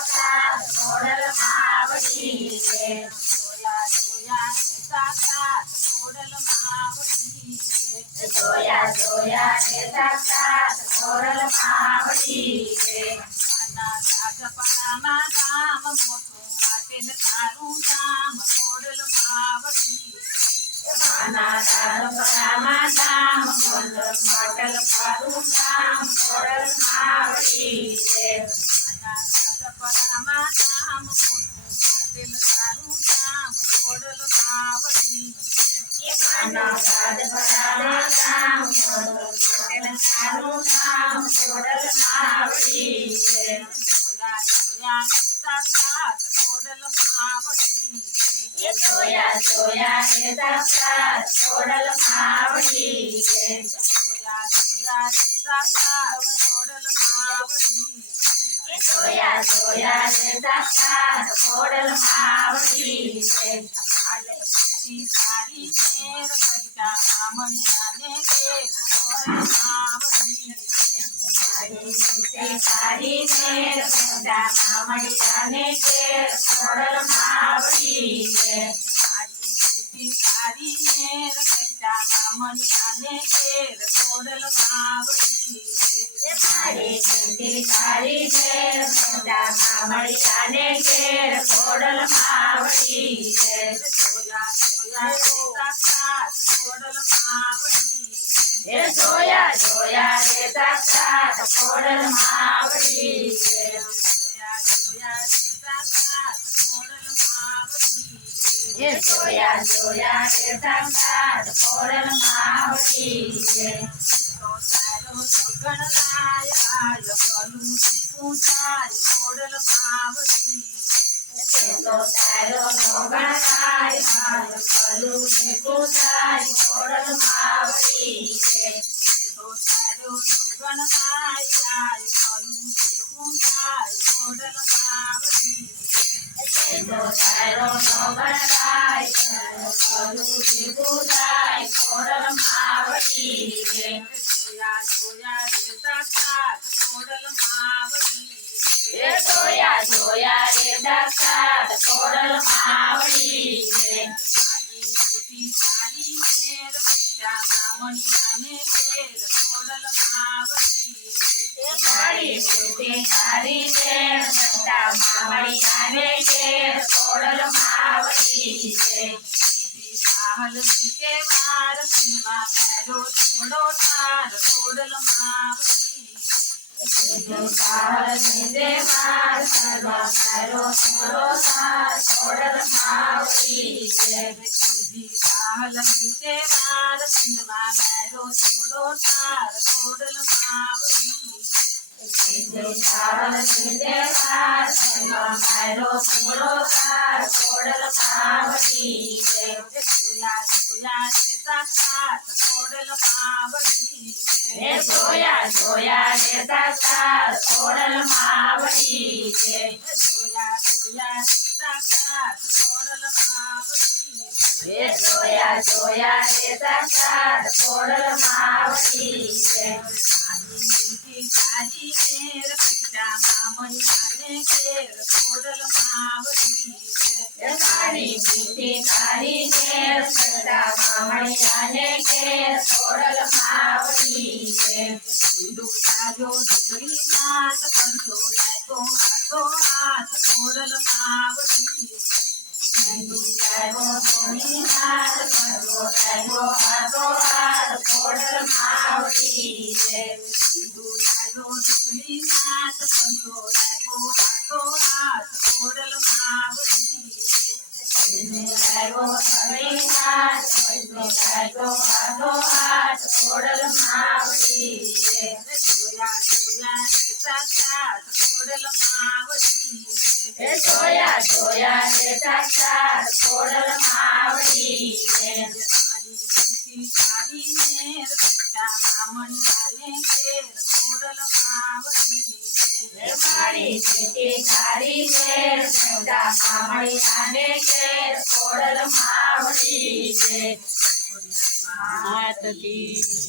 સાક્ષાત ખોડલ માવડી રે જોયા જોયા રે સાક્ષાત ખોડલ માવડી રે જોયા જોયા રે સાક્ષાત ખોડલ માવડી રે આના રાજપરામાં ધામ મોટું માટે તારું ધામ ખોડલ માવડી માના રાજપરામાં ધામ મોટલ મારું ધામ ખોડલ માવડી રે આના રાજપરામાં ધામ મોટું માટે તારું ધામ ખોડલ માવડી માના રાજપરામાં ધામ મોટલ મારું ધામ ખોડલ માવડી રે જોયા જોયા રે સાક્ષાત ખોડલ માવડી જોયા જોયા રે સાક્ષાત ખોડલ માવડી રે જોયા જોયા રે સાક્ષાત ખોડલ માવડી જોયા જોયા રે સાક્ષાત ખોડલ માવડી રે આલતી તારી મેર કરતા આમણિયાને ઘેર ખોડલ માવડી તારી મેર કરતા મામડિયાને ઘેર ખોડલ માવડી રે તારી મેર કરતા આમણિયાને ઘેર ખોડલ માવડી તારી તારી મેર કરતા મામડિયાને ઘેર ખોડલ માવડી રે જોયા જોયા રે સાક્ષાત ખોડલ માવડી જોયા જોયા રે સાક્ષાત ખોડલ માવડી રે જોયા જોયા રે સાક્ષાત ખોડલ માવડી જોયા જોયા રે સાક્ષાત ખોડલ માવડી રે તો તારો ગણરાય કલું પૂજાય ખોડલ માવડી તો તારો ગણરાય કલું પૂજાય ખોડલ માવડી રે તો તારો ગણરાય કલું પૂજાય ખોડલ માવડી તો તારો ગણરાય કલું પૂજાય ખોડલ માવડી રે જોયા જોયા રે સાક્ષાત ખોડલ માવડી જોયા જોયા રે સાક્ષાત ખોડલ માવડી રે તારી મેર પિતા મામણિયાને ઘેર ખોડલ માવડી તારી મૂર્તિ તારી મેર કરતા મામડિયાને ઘેર ખોડલ માવડી રે સાહલ નીચે વાર સીમા મેરો થોડો તાર ખોડલ માવડી સાહલ નીચે માર સર્વ મારો થોડો સાર ખોડલ માવડી રે સાહલ નીચે વાર સીમા મેરો થોડો તાર ખોડલ માવડી સાહલ નીચે માર સર્વ મારો થોડો સાર ખોડલ માવડી રે જોયા જોયા રે સાક્ષાત ખોડલ માવડી જોયા જોયા રે સાક્ષાત ખોડલ માવડી રે જોયા જોયા રે સાક્ષાત ખોડલ માવડી જોયા જોયા રે સાક્ષાત ખોડલ માવડી રે તારી મેર પિતા મામણિયાને ઘેર ખોડલ માવડી તારી મૂર્તિ તારી મેર કરતા મામડિયાને ઘેર ખોડલ માવડી રે તારો ડુગરી નાથ કંઠો લાતો હાથો હાથ ખોડલ માવડી તારો ધોળીનાથ કરતો લાગ્યો હાથો હાથ ખોડલ માવડી રે તારો ડુગરી નાથ કંઠો લાતો હાથો હાથ ખોડલ માવડી લાગ્યો ધોળીનાથ કરતો લાગ્યો હાથો હાથ ખોડલ માવડી રે જોયા જોયા રે સાક્ષાત ખોડલ માવડી જોયા જોયા રે સાક્ષાત ખોડલ માવડી રે તારી મેર પિતા મામણિયાને ઘેર ખોડલ માવડી મારી સ્થિતિ તારી મેર કરતા મામડિયાને ઘેર ખોડલ માવડી રે માતકી